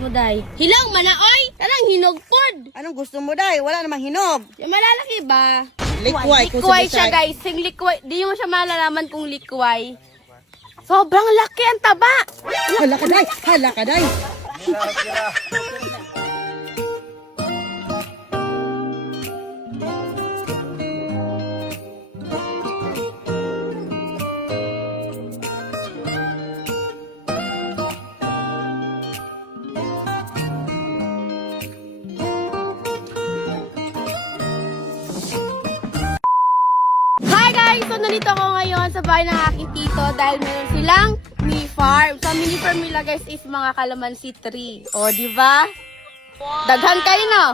mo, day? Hilaw man na, oy! Kanang hinog pod! Anong gusto mo, day? Wala namang hinog. Yung malalaki ba? Likway. Likway siya, guys. Sing likway. Di mo siya malalaman kung likway. Sobrang laki ang taba! Hala ka, day! Hala ka, day! Hi guys! So, nandito ako ngayon sa bahay ng aking tito dahil meron silang mini farm. So, mini farm nila guys is mga calamansi tree. O, di ba? Daghan kayo, no?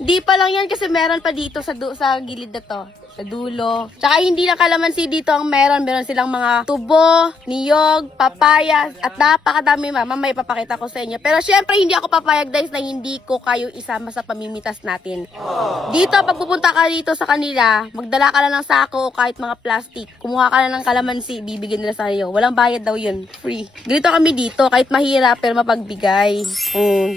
Di pa lang yan kasi meron pa dito sa gilid na to. Sa dulo. Tsaka hindi lang calamansi dito ang meron. Meron silang mga tubo, niyog, papaya, at napakadami mamaya ipapakita ko sa inyo. Pero syempre hindi ako papayag guys na hindi ko kayo isama sa pamimitas natin. Dito, pag pupunta ka dito sa kanila, magdala ka lang ng sako o kahit mga plastic. Kumuha ka lang ng calamansi, bibigyan nila sa iyo. Walang bayad daw yun. Free. Ganito kami dito, kahit mahirap pero mapagbigay.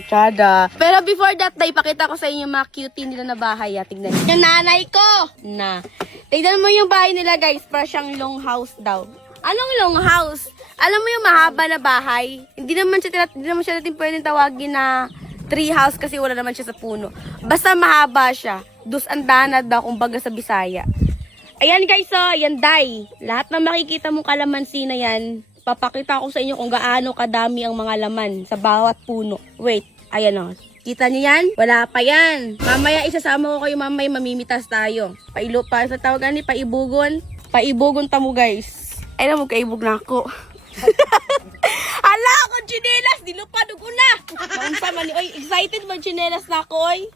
Tsada. Pero before that, ipakita ko sa inyo yung mga cutie nila na bahay. Tignan. Yung nanay ko! Na. Tignan mo yung bahay nila guys, para siyang long house daw. Anong long house? Alam mo yung mahaba na bahay? Hindi naman siya natin pwedeng tawagin na tree house kasi wala naman siya sa puno. Basta mahaba siya. Dus andanad daw kumbaga sa Bisaya. Ayan guys, so, yan day. Lahat ng makikita mong kalamansi na yan, papakita ko sa inyo kung gaano kadami ang mga laman sa bawat puno. Wait, ayan o. Kita niyo yan? Wala pa yan. Mamaya isasama ko kayo mamaya, mamimitas tayo. Sa tawagan ni paibugon. Paibugon tamo guys. Ay na, magkaibog na ako. Hala, akong chinelas. Dilupad ko na. Maunsa man ni. Oy, excited ba chinelas na ako, oy?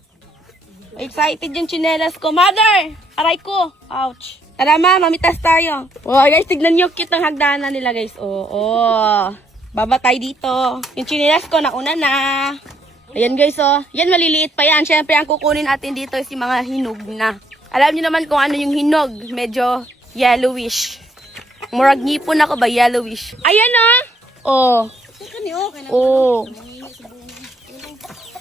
Excited yung chinelas ko. Mother! Aray ko. Ouch. Tara ma, mamitas tayo. Oh, guys, tignan niyo. Cute ang hagdanan nila guys. Oh. Babatay dito. Yung chinelas ko, nauna na. Ayan guys, oh. Yan, maliliit pa yan. Siyempre, ang kukunin natin dito is yung mga hinog na. Alam niyo naman kung ano yung hinog. Medyo yellowish. Murag ngipon ako ba? Yellowish. Ayan, oh. Oh.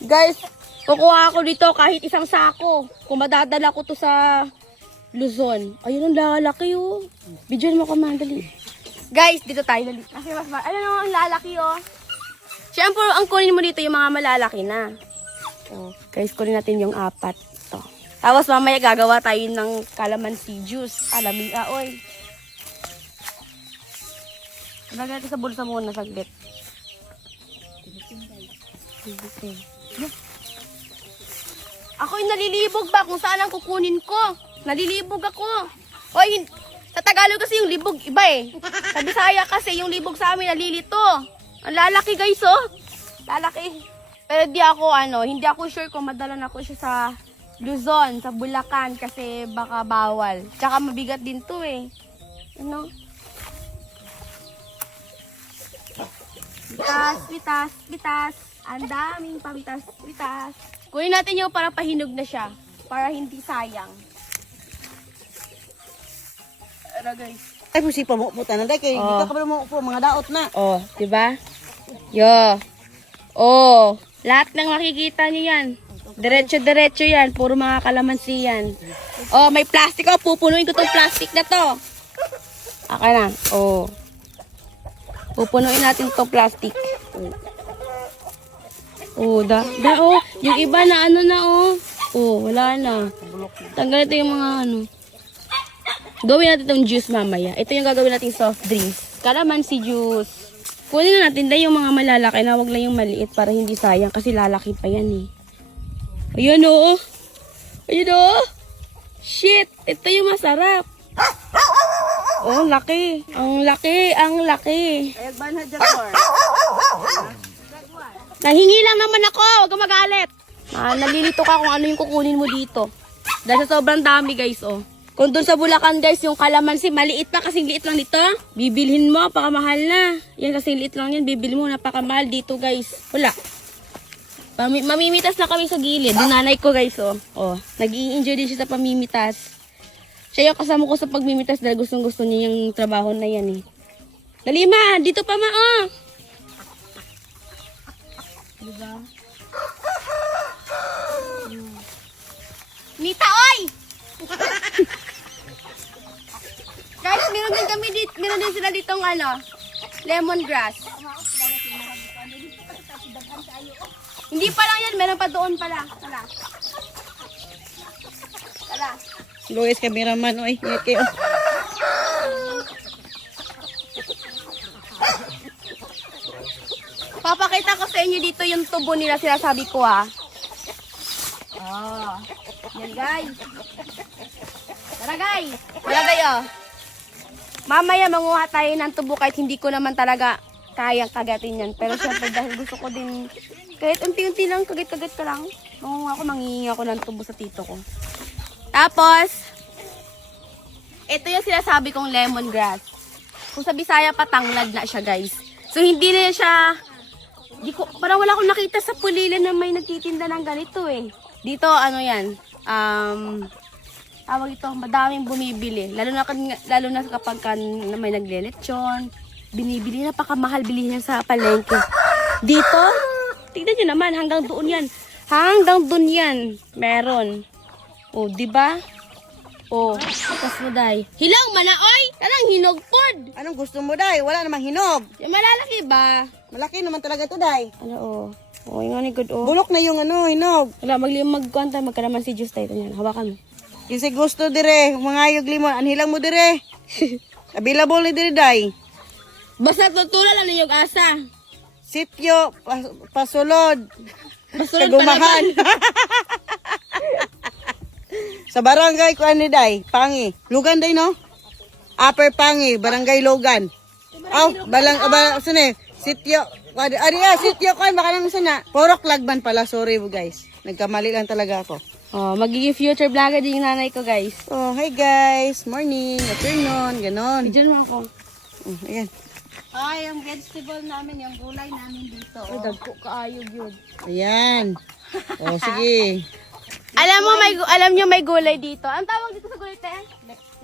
Guys, kukuha ako dito kahit isang sako. Kung madadala ko to sa Luzon. Ayun, ang lalaki, oh. Bidyon mo ko, mandali. Guys, dito tayo. Kasi mas ang lalaki, oh. Siyempre, ang kunin mo dito yung mga malalaki na. So, guys, kunin natin yung 4. To. Tapos mamaya gagawa tayo ng calamansi juice. Alamig, oy. Lagay natin sa bulsa muna, saglit. Ako'y nalilibog ba kung saan ang kukunin ko? Nalilibog ako. Oy, sa Tagalog kasi yung libog iba eh. Sa Bisaya kasi yung libog sa amin nalilito. Ang lalaki guys, oh. Lalaki. Pero hindi ako sure kung madala na ko siya sa Luzon, sa Bulacan kasi baka bawal. Tsaka mabigat din to eh. Ano? Bitas. Ang daming pabitas. Kunin natin yung para pahinog na siya. Para hindi sayang. Pero guys. Ay, pusi pa mo po tanan, day. Kaya dito ka pa mo po, mga daot na. Oh, diba? Yo. Oh, lahat ng makikita niyo yan. Diretso yan. Puro mga kalamansi yan. Oh, may plastic. Oh, pupunuin ko tong plastic na to. Aka na. Oh. Pupunuin natin tong plastic. Oh, oh. Yung iba na ano na, oh. Oh, wala na. Tanggal ito yung mga ano. Gawin natin itong juice mamaya. Ito yung gagawin natin soft drinks. Calamansi juice. Kunin na natin yung mga malalaki na wag lang yung maliit para hindi sayang kasi lalaki pa yan eh. Ayan oh. Ayan oh. Shit. Ito yung masarap. Oh, laki. Ang laki. Ay, banha Jaguar. Nahingi lang naman ako. Huwag ka magalit. Nalilito ka kung ano yung kukunin mo dito. Dahil sa sobrang dami guys oh. Kung doon sa Bulacan guys, yung calamansi, maliit pa kasing liit lang dito. Bibilhin mo, pakamahal na. Yan kasing liit lang yan, bibilhin mo, napakamahal dito guys. Wala. Mamimitas na kami sa gilid. Yung nanay ko guys, oh. Oh, nag-i-enjoy din siya sa pamimitas. Siya yung kasama ko sa pagmimitas dahil gustong-gusto niya yung trabaho na yan eh. Dali ma, dito pa ma, oh. Diba? Nita, oy! Guys, meron din sila ditong lemongrass. Hindi pa lang yan, meron pa doon pala. Tala. Luis cameraman, oy. Ingat kayo. Papakita ko sa inyo dito yung tubo nila, sinasabi ko yan guys. Tara guys. Wala tayo. Mamaya manguha tayo ng tubo kahit hindi ko naman talaga kayang kagatin yan. Pero syempre dahil gusto ko din, kahit unti-unti lang, kagat-kagat ka lang. Mangingi ako ng tubo sa tito ko. Tapos, ito yung sinasabi kong lemongrass. Kung sa Bisaya, patanglad na siya guys. So hindi na siya, parang wala akong nakita sa Pulilan na may nagtitinda ng ganito eh. Dito, yan, tawag ito, madaming bumibili. Lalo na kapag na may naglelechon, binibili, napakamahal bilihin sa palengke. Dito, tignan nyo naman, hanggang doon yan. Hanggang doon yan, meron. O, diba? O, kas mo day. Hilang manaoy! Kanang hinog pod! Anong gusto mo, day? Wala namang hinog. Yung malalaki ba? Malaki naman talaga to, day. O, yung ni good Bulok na yung hinog. Wala, magkuhanta, magkaraman si Diyos tayo. Yan, hawakan mo. Yung si gusto dire, mangayog limon, anhilang mo dire. Available ni dire, day. Basta tutula lang yung asa. Sityo, pasulod. Basulod Kagumahan. Sa barangay ko ani day, Pangi. Lugan day no? Upper Pangi, barangay Logan. Sityo. Sityo ko baka nang sana. Porok Lagban pala, sorry guys. Nagkamali lang talaga ako. Magiging future vlogger din yung nanay ko, guys. Hi guys, morning, afternoon, ganon. Diyan mo ako. Ayan. Ay, ang vegetable namin, yung gulay namin dito. Ay, dagko kaayog yun. Ayan. Sige. Alam nyo may gulay dito. Ang tawag dito sa gulay, te?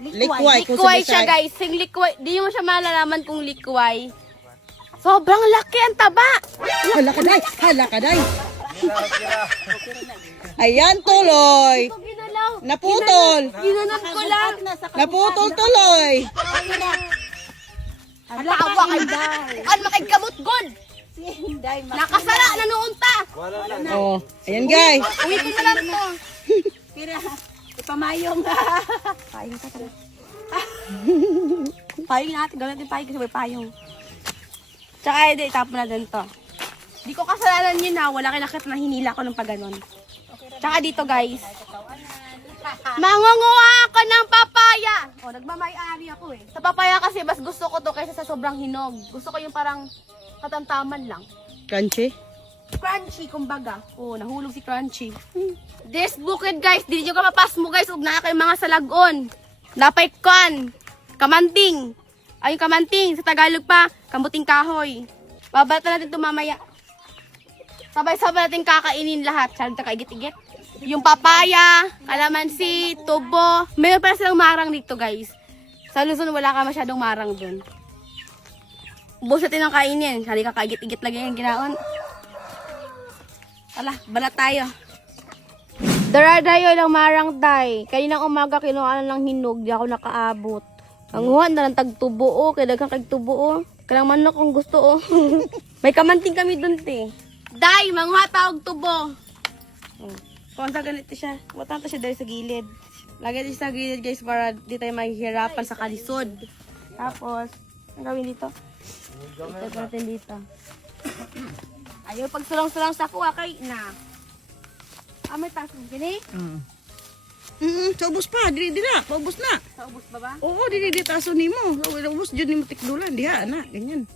Likway. Likway siya, guys. Yung likway, di mo siya malalaman kung likway. Sobrang laki ang taba. Hala ka day. Ayan tuloy. Ito ginalaw. Naputol. Ginanon ko lang. Naputol tuloy. Hala, awa kay day. An makigkamot god. Nakasala na noon ta. Ayan guys. Uwi ko na lang to. Kira, ipamayong. Payong ka talaga. Payong natin, gawin natin payong kasi may payong. Tsaka hindi, itapon na din to. Di ko kasalanan yun wala kayo nakita na hinila ko ng paganon. Tsaka dito guys, mangunguha ako ng papaya. Nagmamay-ari ako eh. Sa papaya kasi mas gusto ko to kaysa sa sobrang hinog. Gusto ko yung parang katamtaman lang. Crunchy. Crunchy, kumbaga. Nahulog si Crunchy. This bukid guys, di nyo ka mapas mo guys. Huwag na kayo mga salagon. Napay kon. Kamanting. Ay, yung kamanting. Sa Tagalog pa, kamuting kahoy. Babalatan natin ito mamaya. Sabay-sabay natin kakainin lahat. Saan ito kaigit-igit? Yung papaya, kalamansi, tubo. Mayroon pa silang marang dito guys. Sa Luzon, wala ka masyadong marang dun. Ubus natin ang kainin. Sali ka kaigit-igit lagi yung ginaon. Ala, balat tayo. Daradayo lang marang tay. Kaninang umaga kinuha lang hinog, di ako nakaabot. Ang huwan na lang tagtubo kaya dagang kagtubo Kalang manok kung gusto May kamanting kami dun te. Day, manguha tawag tubo. Kung sa ganito siya, watan to siya dahil sa gilid. Lagay din sa gilid guys para di tayo mahihirapan sa kalisod. Tapos, ang gawin dito? Ito natin dito. Ayaw pag sulang-sulang sa kuha kay na. May taas mo gini? Saubos pa, dili na, paubos na. Sa ubos ba ba? Oo, dili taso nimo. Ubos jud nimo tikdulan diha na, ganyan.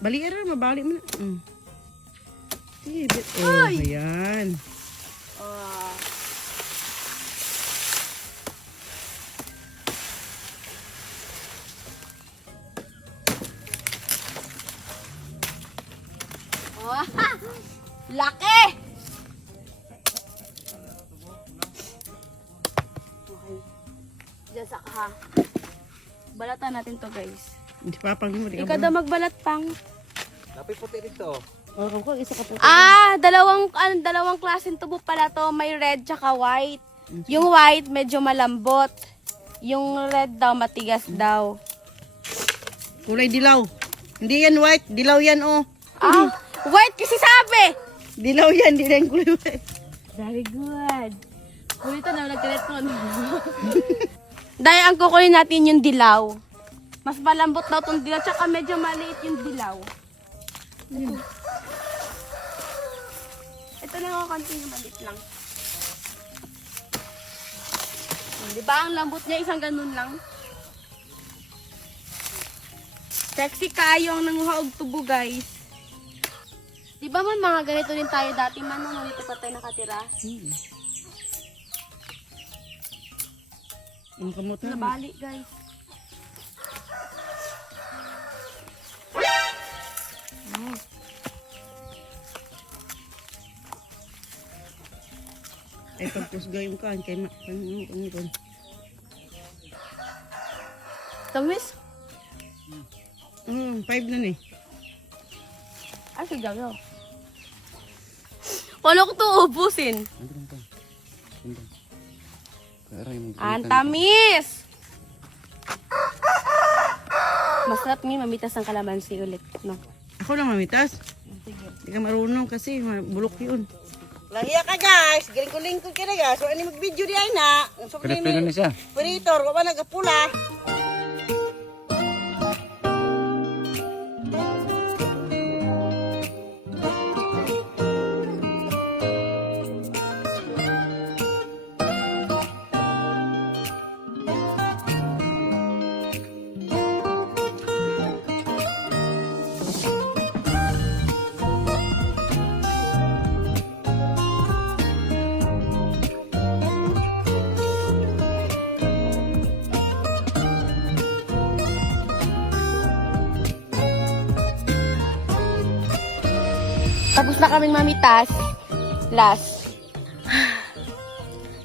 Bali era mabali mo na. Ayan. Laki! Okay. Diyan sa ha. Balatan natin to guys. Hindi papang mo. Ikaw daw magbalat pang. Napay puti dito. Oh, ko isa ka po. Dalawang klaseng tubo pala to. May red tsaka white. Yung white medyo malambot. Yung red daw matigas daw. Kulay dilaw. Hindi yan white, dilaw yan oh. White kasi sabi! Dilaw yan, di na yung kulay white. Very good. Uy, ito na, nag-telephone. Dahil ang kukunin natin yung dilaw. Mas malambot daw itong dilaw, tsaka medyo maliit yung dilaw. Ito na ako, konti maliit lang. Di ba ang lambot niya, isang ganun lang. Sexy kayo ang nanguha og tubo, guys. Di ba man mga ganito din tayo dati, man nung dito pa tayo nakatira? Ang kamot na. Nabali, guys. Ay, pagpusga yung kaan. Kay ano. Tamis? 5 na ni. Ay, sigaro. Paano ko ito ubusin? Ang tamis! Masarap ngayon mamitas ng kalamansi ulit, no? Ako lang mamitas. Sige. Hindi ka marunong kasi bulok yun. Lahiya ka guys. Galing-galing ka na guys. So, ano mag-video di ay na. Pino na siya. Puritor, wala nagapula. Tapos na kaming mamitas. Last.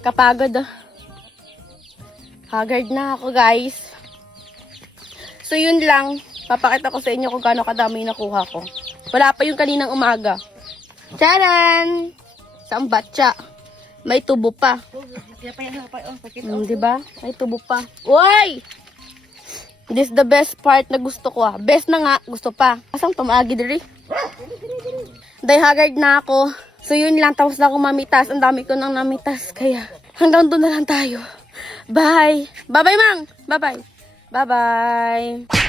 Kapagod. Haggard na ako, guys. So, yun lang. Papakita ko sa inyo kung gaano kadami yung nakuha ko. Wala pa yung kaninang umaga. Charan! Saan batya? May tubo pa. Diba? May tubo pa. Uy! This is the best part na gusto ko. Best na nga, gusto pa. Asang tumagi diri? Dahil haggard na ako. So yun lang, tapos na ako mamitas. Ang dami ko nang namitas. Kaya hanggang doon na lang tayo. Bye! Bye-bye, Mang! Bye-bye! Bye-bye!